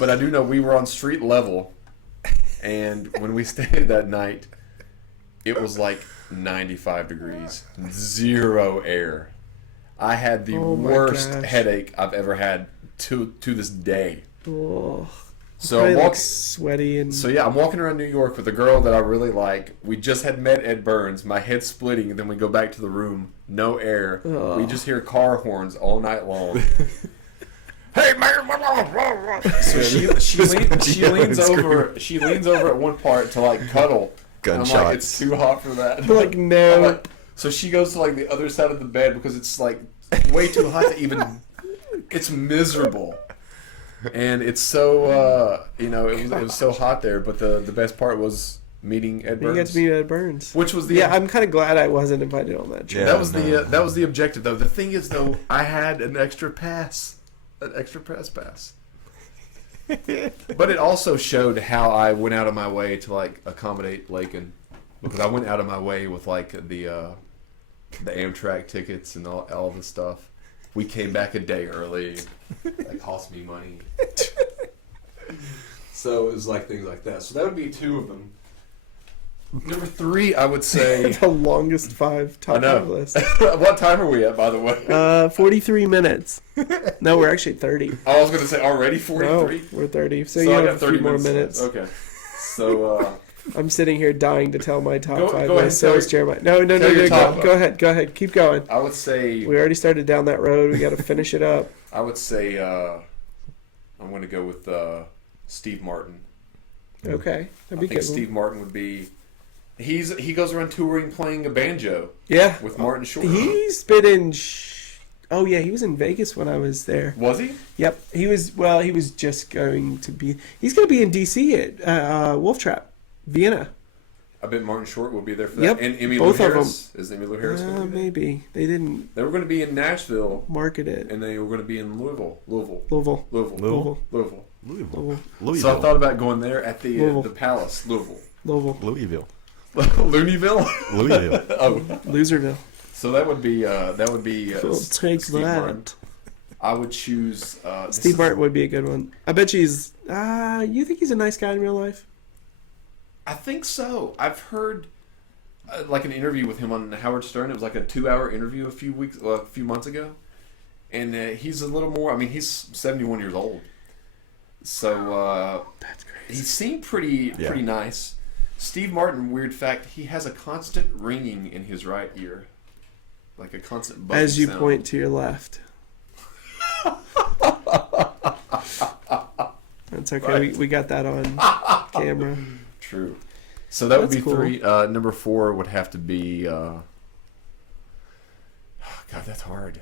But I do know we were on street level, and when we stayed that night, it was like 95 degrees, zero air. I had the worst headache I've ever had to this day. Oh. So I'm like sweaty and I'm walking around New York with a girl that I really like. We just had met Ed Burns. My head's splitting, and then we go back to the room. No air. Oh. We just hear car horns all night long. Hey man! So she leans over. She leans over at one part to like cuddle. Gunshots. I'm like, it's too hot for that. like no. So she goes to like the other side of the bed because it's like way too hot to even. It's miserable. And it's so, it was so hot there. But the best part was meeting Ed Burns. You got to meet Ed Burns, which was the I'm kind of glad I wasn't invited on that trip. Yeah, that was the objective though. The thing is though, I had an extra pass. But it also showed how I went out of my way to like accommodate Lakin, because I went out of my way with like the Amtrak tickets and all the stuff. We came back a day early. That cost me money. So it was like things like that. So that would be 2 of them. Number 3, I would say the longest top 5 list. What time are we at, by the way? 43 minutes. No, we're actually 30. I was going to say already 43. No, we're 30. So I you got have 30 more minutes. Okay. So I'm sitting here dying to tell my top 5 go list. So is Jeremiah. No. Go ahead. Keep going. I would say we already started down that road. We got to finish it up. I would say I'm going to go with Steve Martin. Okay, that'd be good. I think Steve Martin would be. He goes around touring playing a banjo. Yeah, with Martin Short. He's been in. Oh yeah, he was in Vegas when I was there. Was he? Yep, he was. Well, he was just going to be. He's going to be in DC at Wolf Trap, Vienna. I bet Martin Short will be there for that. Yep, And Emmylou both Harris. of them. Is Emmylou Harris going to be there? Maybe they didn't. They were going to be in Nashville. Market it. And they were going to be in Louisville. Louisville. So I thought about going there at the Palace, Louisville. Louisville. Looneyville? Louisville. Oh. Loserville. So that would be take Steve that. Martin. I would choose Steve Martin would be a good one. I bet he's you think he's a nice guy in real life? I think so. I've heard like an interview with him on Howard Stern. It was like a 2-hour interview a few months ago. And he's a little more, he's 71 years old. So that's crazy. He seemed pretty nice. Steve Martin, weird fact, he has a constant ringing in his right ear. Like a constant buzzing as you sound. point to your left. That's okay. Right. We got that on camera. True. So that would be cool. 3. Number 4 would have to be... God, that's hard.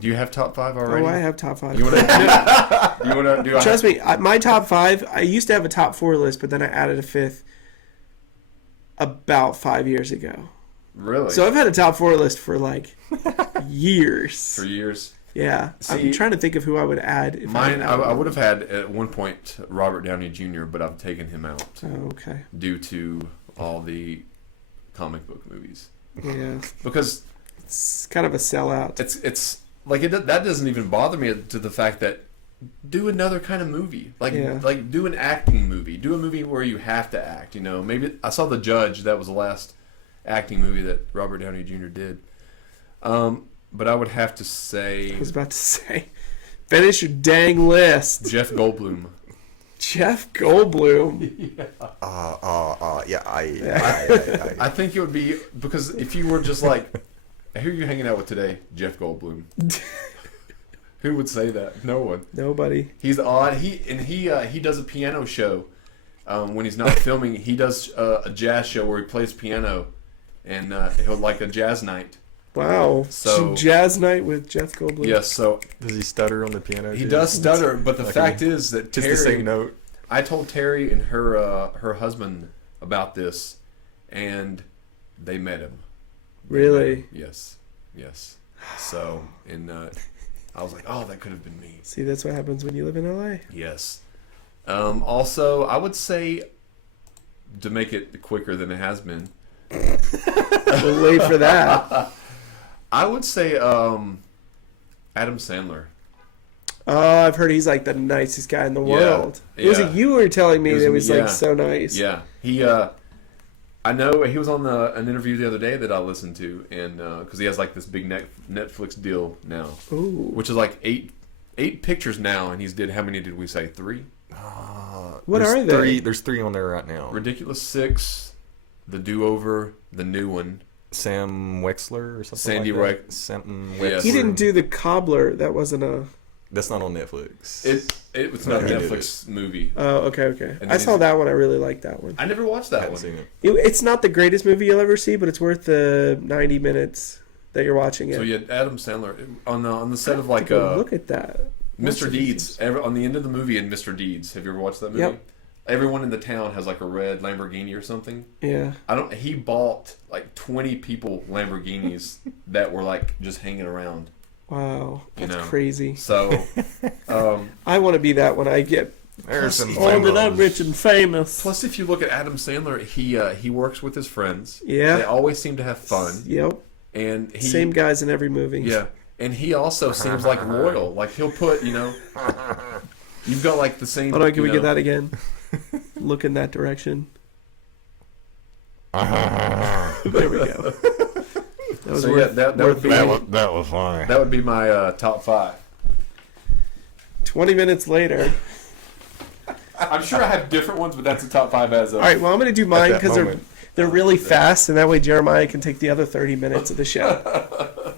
Do you have top 5 already? Oh, I have top 5. You want to? Trust me, my top 5. I used to have a top 4 list, but then I added a 5th about 5 years ago. Really? So I've had a top 4 list for like years. For years. Yeah. See, I'm trying to think of who I would add. If I would have had at one point Robert Downey Jr., but I've taken him out. Oh, okay. Due to all the comic book movies. Yeah. Because it's kind of a sellout. It's like that doesn't even bother me to the fact that do another kind of movie. Like do an acting movie. Do a movie where you have to act, Maybe I saw The Judge, that was the last acting movie that Robert Downey Jr. did. But I would have to say... I was about to say, finish your dang list. Jeff Goldblum. Jeff Goldblum. Yeah. I think it would be... Because if you were just like... Who are you hanging out with today? Jeff Goldblum. Who would say that? No one. Nobody. He's odd. He does a piano show. When he's not filming, he does a jazz show where he plays piano. And he'll like a jazz night. Wow. So jazz night with Jeff Goldblum. Yes. So does he stutter on the piano? He does stutter, but the fact is that just Terry, the same note. I told Terry and her husband about this, and they met him. Really? Yes. So I was like, oh, that could have been me. See, that's what happens when you live in LA. Yes. Also, I would say, to make it quicker than it has been. We'll wait for that. I would say Adam Sandler. I've heard he's like the nicest guy in the world. Was yeah. it you who were telling me It was that me, was like yeah. so nice? Yeah, he. I know he was on an interview the other day that I listened to, and because he has like this big Netflix deal now, Ooh. which is like eight pictures now, and he's did how many did we say 3? What There's are they? There's 3 on there right now. Ridiculous 6, The Do Over, the new one. Sam Wexler or something Sandy like Rex. that. Something Yeah. Wexler. He didn't do the Cobbler. That wasn't a. That's not on Netflix. It was not a Okay. Netflix movie. Oh, okay. And I then saw that one. I really liked that one. I never watched I that haven't one. seen it. It's not the greatest movie you'll ever see, but it's worth the 90 minutes that you're watching it. So you had Adam Sandler on the set of like Look at that. Mr. Deeds. On the end of the movie in Mr. Deeds, have you ever watched that movie? Yep. Everyone in the town has like a red Lamborghini or something. Yeah. He bought like 20 people Lamborghinis that were like just hanging around. Wow. That's You know. crazy. So, I want to be that when I get. There's some Oh, but I'm photos. rich and famous. plus if you look at Adam Sandler, he works with his friends. Yeah. They always seem to have fun, Yep. and he Same guys in every movie. Yeah, and he also seems like loyal. Like he'll put, you've got like the same. Hold on, can we you get know, that again? Look in that direction. There we go. That was So worth, yeah, that worth would be That was funny. that would be my top 5. 20 minutes later. I'm sure I have different ones, but that's the top 5 as of. All right, well, I'm going to do mine that because moment. they're really fast, and that way Jeremiah can take the other 30 minutes of the show.